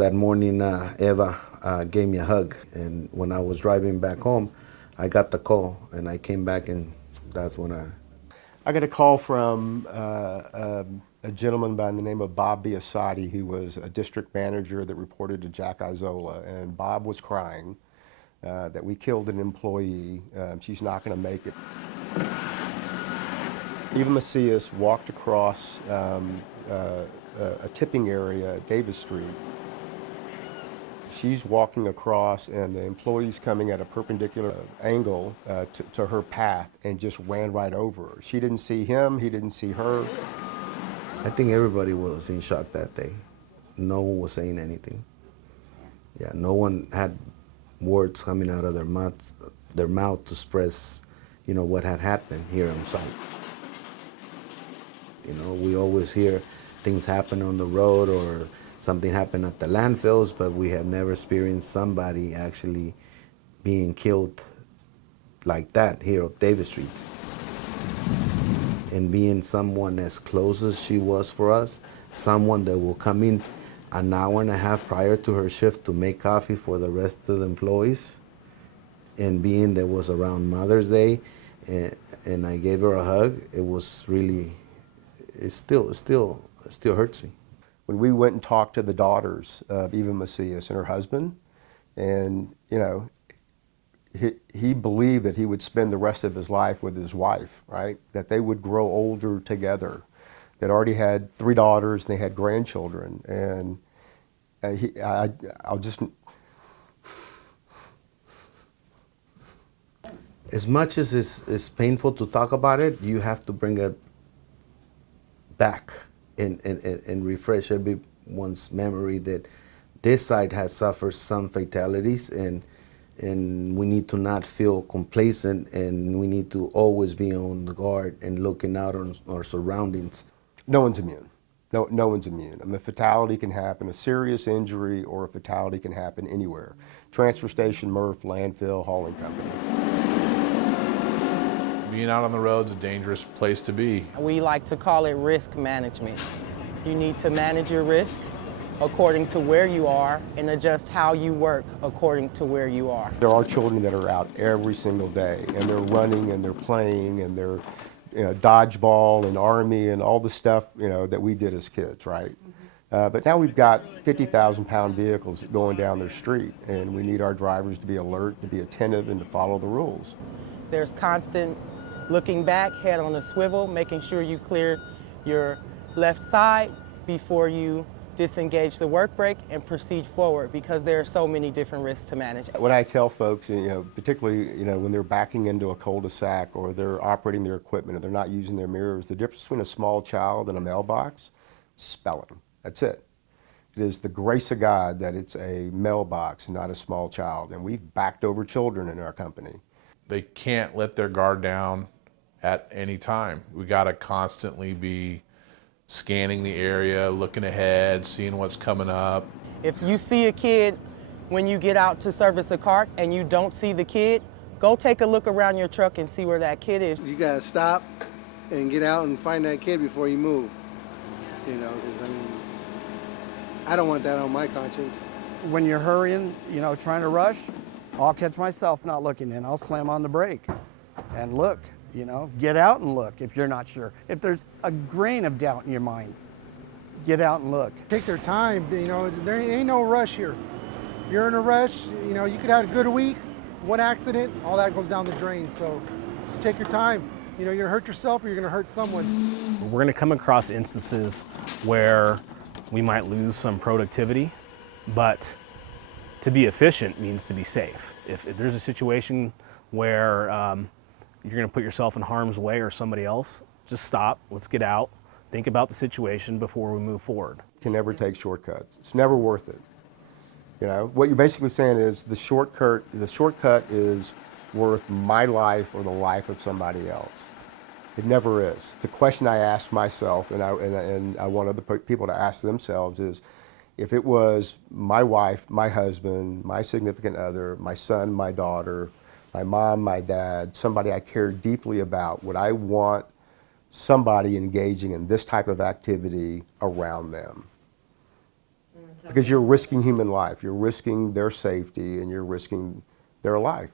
That morning, Eva gave me a hug, and when I was driving back home, I got the call, and I came back, and that's when I got a call from a gentleman by the name of Bob Biasotti. He was a district manager that reported to Jack Isola, and Bob was crying that we killed an employee. She's not going to make it. Eva Macias walked across a tipping area at Davis Street. She's walking across, and the employee's coming at a perpendicular angle to her path and just ran right over her. She didn't see him, he didn't see her. I think everybody was in shock that day. No one was saying anything. Yeah, no one had words coming out of their mouth to express, what had happened here on site. We always hear things happen on the road or something happened at the landfills, but we have never experienced somebody actually being killed like that here on Davis Street. And being someone as close as she was for us, someone that will come in an hour and a half prior to her shift to make coffee for the rest of the employees, and being that was around Mother's Day, and I gave her a hug, it was really, it still hurts me. When we went and talked to the daughters of Eva Macias and her husband, and he believed that he would spend the rest of his life with his wife, right? That they would grow older together. That already had 3 daughters and they had grandchildren, and I'll just. As much as it's painful to talk about it, you have to bring it back and refresh everyone's memory that this site has suffered some fatalities, and we need to not feel complacent, and we need to always be on the guard and looking out on our surroundings. No one's immune. No one's immune. I mean, a fatality can happen, a serious injury or a fatality can happen anywhere. Transfer station, MRF, landfill, hauling company. Being out on the road's a dangerous place to be. We like to call it risk management. You need to manage your risks according to where you are and adjust how you work according to where you are. There are children that are out every single day, and they're running and they're playing and they're dodgeball and army and all the stuff that we did as kids, right? But now we've got 50,000-pound vehicles going down their street, and we need our drivers to be alert, to be attentive, and to follow the rules. There's constant looking back, head on a swivel, making sure you clear your left side before you disengage the work brake and proceed forward, because there are so many different risks to manage. When I tell folks, particularly when they're backing into a cul-de-sac or they're operating their equipment and they're not using their mirrors, the difference between a small child and a mailbox, spelling. That's it. It is the grace of God that it's a mailbox, not a small child, and we've backed over children in our company. They can't let their guard down at any time. We got to constantly be scanning the area, looking ahead, seeing what's coming up. If you see a kid when you get out to service a cart and you don't see the kid, go take a look around your truck and see where that kid is. You gotta stop and get out and find that kid before you move. Because I don't want that on my conscience. When you're hurrying, trying to rush, I'll catch myself not looking, and I'll slam on the brake and look. Get out and look if you're not sure. If there's a grain of doubt in your mind, get out and look. Take their time, there ain't no rush here. You're in a rush, you could have a good week, one accident, all that goes down the drain. So just take your time. You're gonna hurt yourself or you're gonna hurt someone. We're gonna come across instances where we might lose some productivity, but to be efficient means to be safe. If there's a situation where you're going to put yourself in harm's way or somebody else, just stop, let's get out, think about the situation before we move forward. You can never take shortcuts. It's never worth it. What you're basically saying is the shortcut is worth my life or the life of somebody else. It never is. The question I ask myself, and I want other people to ask themselves, is if it was my wife, my husband, my significant other, my son, my daughter, my mom, my dad, somebody I care deeply about, would I want somebody engaging in this type of activity around them? Because you're risking human life. You're risking their safety and you're risking their life.